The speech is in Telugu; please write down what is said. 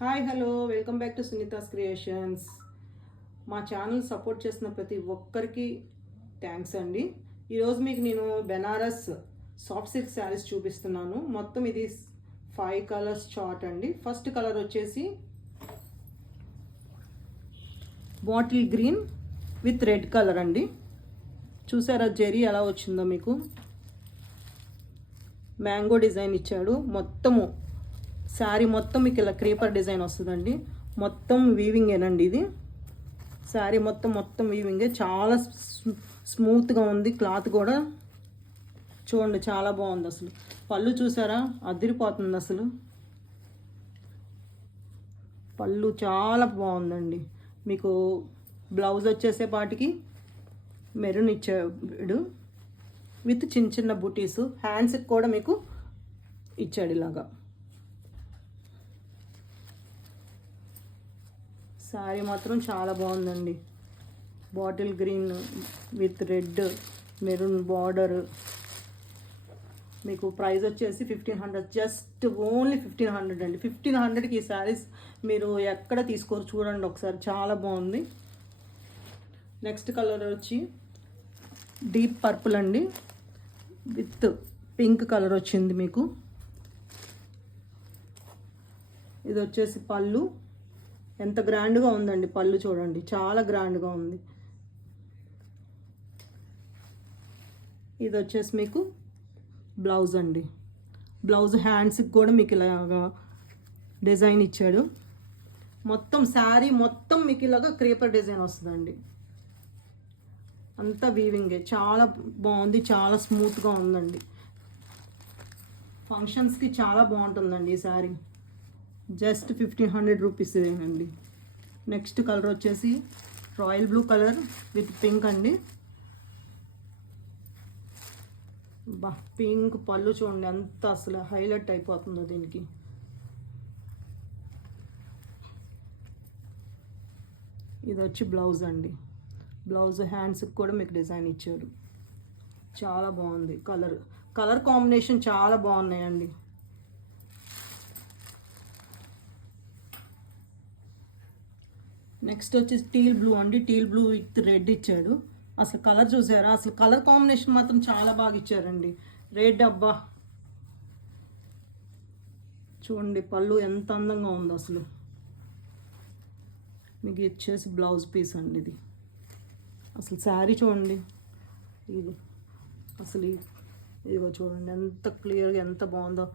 Hi hello welcome back to Sunita's creations. మా ఛానల్ సపోర్ట్ చేసిన ప్రతి ఒక్కరికి థ్యాంక్స్ అండి. ఈరోజు మీకు నేను బెనారస్ సాఫ్ట్ సిల్క్ శారీస్ చూపిస్తున్నాను. మొత్తం ఇది 5 కలర్స్ చార్ట్ అండి. ఫస్ట్ కలర్ వచ్చేసి bottle green with red colour అండి. చూసారా జెరీ ఎలా వచ్చిందో మీకు. మ్యాంగో డిజైన్ ఇచ్చాడు. మొత్తము శారీ మొత్తం మీకు ఇలా క్రీపర్ డిజైన్ వస్తుందండి. మొత్తం వీవింగేనండి ఇది. శారీ మొత్తం వీవింగే. చాలా స్మూత్గా ఉంది. క్లాత్ కూడా చూడండి చాలా బాగుంది. అసలు పళ్ళు చూసారా, అదిరిపోతుంది అసలు. పళ్ళు చాలా బాగుందండి. మీకు బ్లౌజ్ వచ్చేసేపాటికి మెరూన్ ఇచ్చాడు విత్ చిన్న బుటీస్. హ్యాండ్స్కి కూడా మీకు ఇచ్చాడు ఇలాగా. శారీ మాత్రం చాలా బాగుందండి. Bottle green with red maroon border. మీకు ప్రైస్ వచ్చేసి 1500, జస్ట్ ఓన్లీ 1500 అండి. 1500కి ఈ శారీస్ మీరు ఎక్కడ తీసుకోరు, చూడండి ఒకసారి, చాలా బాగుంది. నెక్స్ట్ కలర్ వచ్చి డీప్ పర్పుల్ అండి విత్ పింక్ కలర్ వచ్చింది మీకు. ఇది వచ్చేసి పళ్ళు. ఎంత గ్రాండ్గా ఉందండి పళ్ళు, చూడండి చాలా గ్రాండ్గా ఉంది. ఇది వచ్చేసి మీకు బ్లౌజ్ అండి. బ్లౌజ్ హ్యాండ్స్కి కూడా మీకు ఇలాగా డిజైన్ ఇచ్చాడు. మొత్తం శారీ మొత్తం మీకు ఇలాగా క్రీపర్ డిజైన్ వస్తుందండి. అంతా వీవింగే. చాలా బాగుంది, చాలా స్మూత్గా ఉందండి. ఫంక్షన్స్కి చాలా బాగుంటుందండి ఈ శారీ. జస్ట్ 1500 రూపీస్ అండి. నెక్స్ట్ కలర్ వచ్చేసి royal blue colour with pink అండి. బా, పింక్ పళ్ళు చూడండి ఎంత అసలు హైలైట్ అయిపోతుందో దీనికి. ఇది వచ్చి బ్లౌజ్ అండి. బ్లౌజ్ హ్యాండ్స్కి కూడా మీకు డిజైన్ ఇచ్చాడు. చాలా బాగుంది. కలర్ కాంబినేషన్ చాలా బాగున్నాయండి. నెక్స్ట్ వచ్చి టీల్ బ్లూ అండి. టీల్ బ్లూ విత్ రెడ్ ఇచ్చాడు. అసలు కలర్ చూసారా, అసలు కలర్ కాంబినేషన్ మాత్రం చాలా బాగా ఇచ్చారండి. రెడ్, అబ్బా చూడండి పళ్ళు ఎంత అందంగా ఉందో అసలు. మీకు ఇచ్చేసి బ్లౌజ్ పీస్ అండి ఇది. అసలు శారీ చూడండి, ఇది అసలు ఇదిగో చూడండి ఎంత క్లియర్గా ఎంత బాగుందో.